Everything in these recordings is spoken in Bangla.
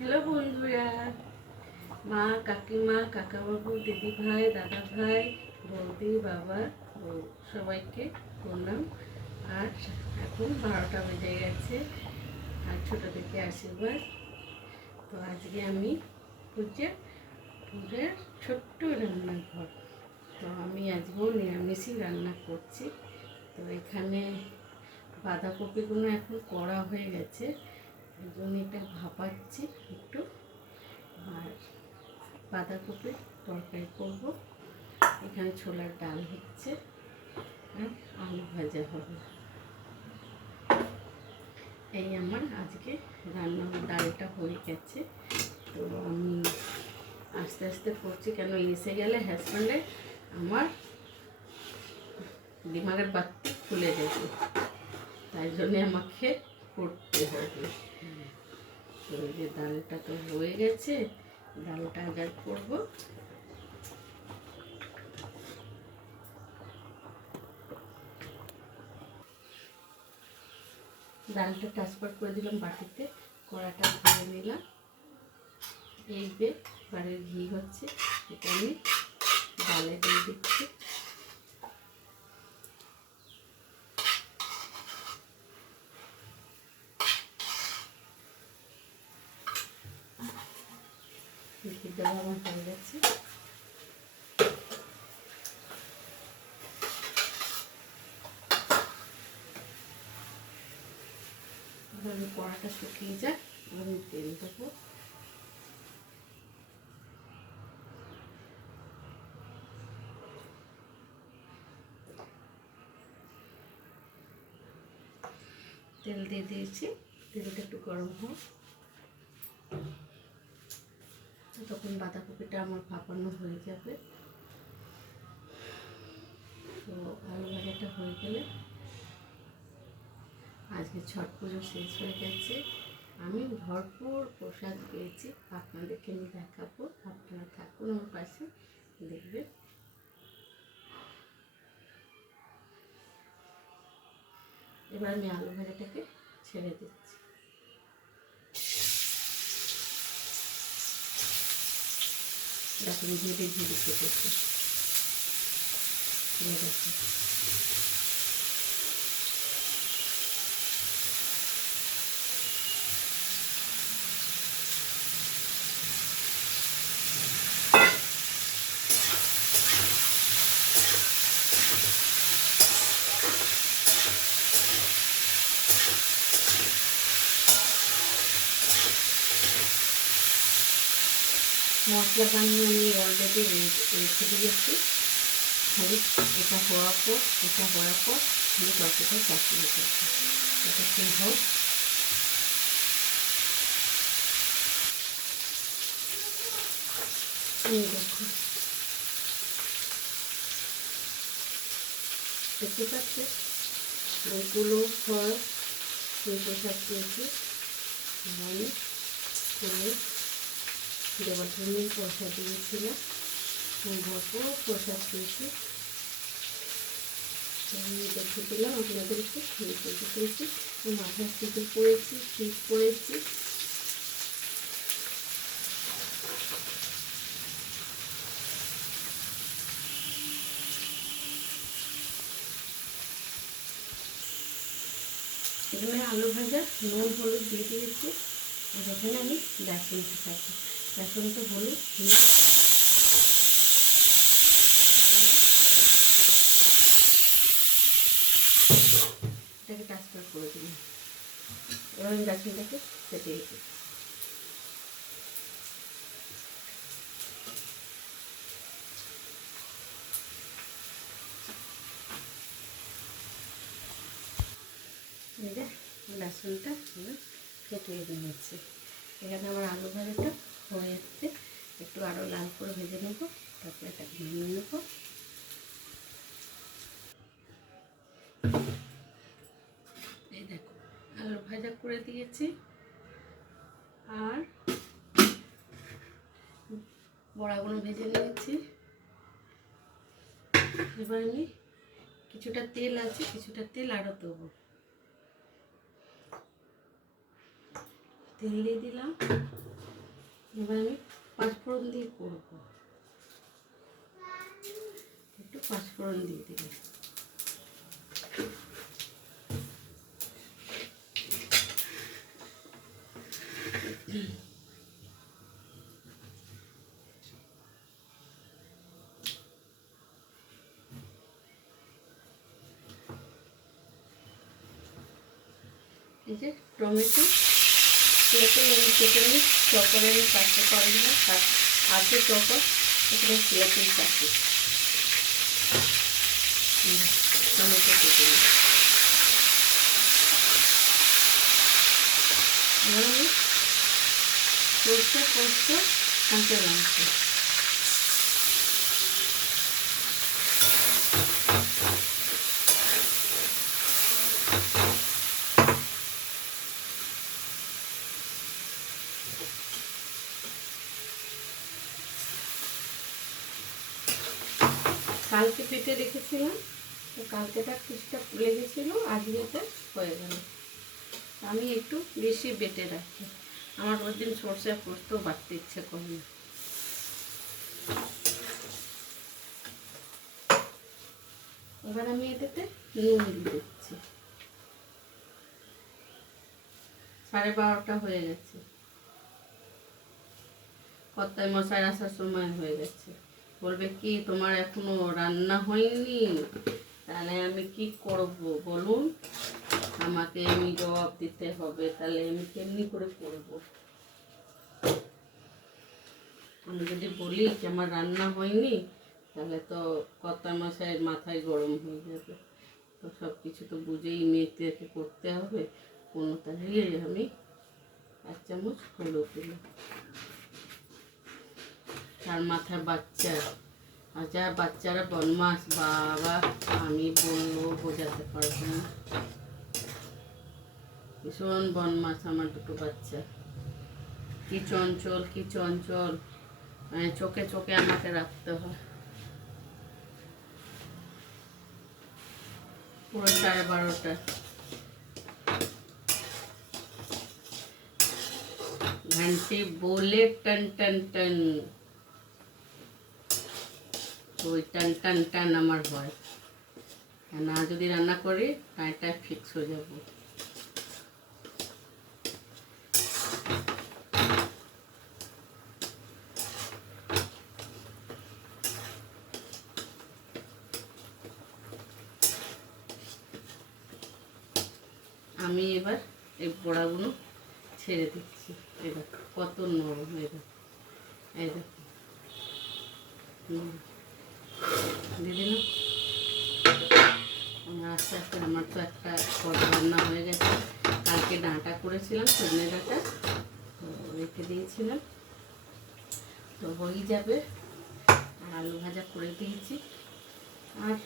হ্যালো বন্ধুরা, মা, কাকিমা, কাকাবাবু, দিদি ভাই, দাদা ভাই, বৌদি, বাবা, সবাইকে প্রণাম। আর এখন 12টা বেজে গেছে, আর ছোটো থেকে আশীর্বাদ। তো আজকে আমি পুজোর ছোট্ট রান্নাঘর। তো আমি আজকেও নিরামিষই রান্না করছি। তো এখানে বাঁধাকপিগুলো এখন কড়া হয়ে গেছে, এই জন্য এটা ভাপাচ্ছি একটু। আর বাঁধাকপির তরকারি করব। এখানে ছোলার ডাল হচ্ছে আর আলু ভাজা হবে। এই আমার আজকে রান্না। ডালটা হয়ে গেছে, তো আমি আস্তে আস্তে করছি, কেন এসে গেলে হাজব্যান্ডে আমার দিমাগের বাতি খুলে যাবে, তাই জন্যে আমাকে করতে হবে। তো এই যে ডালটা তো হয়ে গেছে, ডালটা আগে করবো। ডালটা ট্রান্সফার করে দিলাম বাটিতে, কড়াটা ধরে নিলাম। এই যে বাড়ির ঘি হচ্ছে, এটা আমি ডালে দিয়ে দিচ্ছি। ঘি দেওয়া আমার হয়ে গেছে। কড়াটা শুকিয়ে যায়, আমি তেল দেবো। তেল দিয়ে দিয়েছি, তেলটা একটু গরম হোক, তখন বাঁধাকপিটা আমার ভাপানো হয়ে যাবে। তো আলু ভাজাটা হয়ে গেলে, আজকে ছট পুজো শেষ হয়ে গেছে, আমি ভরপুর প্রসাদ পেয়েছি, আপনাদেরকে আমি দেখাবো। আপনারা থাকুন আমার পাশে, দেখবেন। এবার আমি আলু ভাজাটাকে ছেড়ে দিচ্ছি। দেখুন ধীরে ধীরে কেটেছি, মশলা বানিয়ে আমি অলরেডি রেখে দিয়েছি। খালি এটা হওয়ার পর আমি তরকারিটা চাপিয়ে দিয়েছি। এটা কি হোক, দেখুন দেখতে পাচ্ছে অনেকগুলো ফল প্রসাদ পেয়েছি। আমি স্কুলে দেওয়ার জন্য প্রসাদ দিয়েছিলাম, ভরপুর প্রসাদ পেয়েছি। আমি দেখে দিলাম আপনাদেরকে, পুজো করেছি, মাথায় সিঁদুর পরেছি, টিপ পরেছি। এখানে আলু ভাজা নুন হলুদ দিয়ে দিয়েছি, আর এখানে আমি বেসন শিখাচ্ছি। বেসনটা হলুদ এটাকে ট্রান্সফার করে দিলাম। এবার আমি বেসনটাকে কেটে দিচ্ছি। এই যে বেসনটা কেটে নিচ্ছি। এখানে আমার আলু ভাজাটা হয়ে যাচ্ছে, একটু আরও লাল করে ভেজে নেবো, তারপরে এটাকে নামিয়ে নেবো। এই দেখো আলু ভাজা করে দিয়েছি, আর বড়াগুলো ভেজে নিয়েছি। এবার আমি কিছুটা তেল আছে, কিছুটা তেল আরও দেবো। তেল দিয়ে দিলাম, এবার আমি পাঁচফোড়ন দিয়ে করবো, একটু পাঁচফোড়ন দিয়ে দিলাম। এই যে টমেটো এটাকে আমি কেটে নিই, চপরে আমি কাটতে পারি না, আছে চপর, এখানে পেঁয়াজের কাটি টমেটো কেটে নিই। এবার আমি সরষে পোস্ত কাঁচা লঙ্কা কালকে পেটে রেখেছিলাম, তো কালকেটা কিছুটা ফুলে গেছিলো, আজকে এটা হয়ে গেল। আমি একটু বেশি বেটে রাখি, আমার ওই দিন সরষে পোস্ত বাটতে ইচ্ছে করে না। এবার আমি এটাতে নুন দিয়ে দিচ্ছি। 12:30 হয়ে গেছে, কর্তাই মশাই আসার সময় হয়ে গেছে। বলবে কি তোমার এখনো রান্না হয়নি, তাহলে আমি কি করব বলুন, আমাকে আমি জবাব দিতে হবে, তাহলে আমি কেমনি করে করব? আমি যদি বলি যে আমার রান্না হয়নি, তাহলে তো কর্তা মশাইয়ের মাথায় গরম হয়ে যাবে। তো সব কিছু তো বুঝেই মেয়েকে করতে হবে। কোনো তাহলে আমি 1 চামচ হলুদ দিলাম, তার মাথায় বাচ্চা, আচ্ছা বাচ্চারা বদমাস বাবা, আমি বললো বোঝাতে পারবো না, ভীষণ বদমাস আমার দুটো বাচ্চা, কি চঞ্চল কি চঞ্চল, মানে চোখে চোখে আমাকে রাখতে হয়। পুরো 12:30 घंटे बोले टन टन टन, ওই টান টান টান আমার হয় না, যদি রান্না করি টাইটা ফিক্স হয়ে যাব। আমি এবার এই বড়াগুলো ছেড়ে দিচ্ছি, এই দেখো কত নরম, এই দেখো, এই দেখো দিয়ে দিলাম। আস্তে আস্তে আমার তো একটা পদ রান্না হয়ে গেছে, কালকে ডাঁটা করেছিলাম, সজনে ডাঁটা রেখে দিয়েছিলাম, তো হয়ে যাবে। আর আলু ভাজা করে দিয়েছি, আর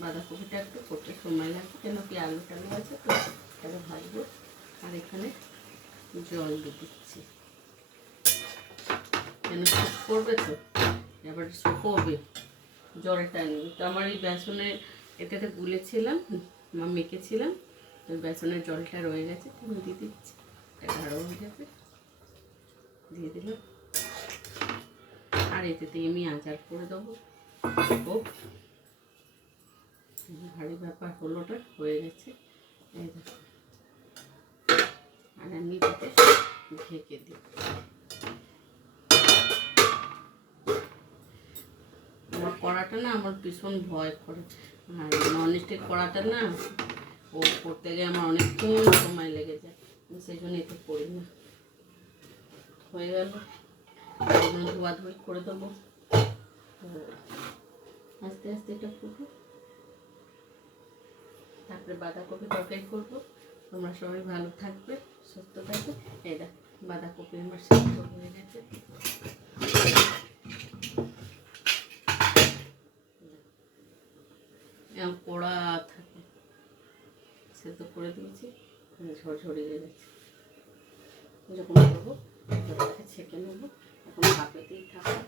বাঁধাকপিটা একটু করতে সময় লাগবে, কেন কি আলু টালু আছে তো তাহলে ভাজবো। আর এখানে জল দিয়ে দিচ্ছি, কেন শুক করবে তো, এবার শুকোবে, জলটা নেই তো আমার এই বেসনের এটাতে গুলেছিলাম, মেখেছিলাম, তো বেসনের জলটা রয়ে গেছে, তুমি দিয়ে দিচ্ছি, এটা গাঢ় হয়ে যাবে, দিয়ে দিলাম। আর এতেতে আমি আচার করে দেবো। ও ভারী ব্যাপার হলোটা হয়ে গেছে, এই দেখো। আর আমি এটাকে ঢেকে দিই। আমার কড়াটা না আমার ভীষণ ভয় করে, আর ননস্টিক কড়াটা না ও করতে গিয়ে আমার অনেকক্ষণ সময় লেগে যায়, সেই জন্য এতে করি না। হয়ে গেল, এগুলো ধোয়া ধুই করে দেবো, আস্তে আস্তে এটা ফুটুক, তারপরে বাঁধাকপি তরকারি করবো। তোমরা সবাই ভালো থাকবে, সুস্থ থাকবে। এই দেখ বাঁধাকপি আমার সিদ্ধ হয়ে গেছে, এরকম পোড়া থাকে, সেদ্ধ করে দিয়েছি, ঝরঝরে গেছে। যখন করবো ছেঁকে নেবো, এখন ভাপেতেই থাকবো।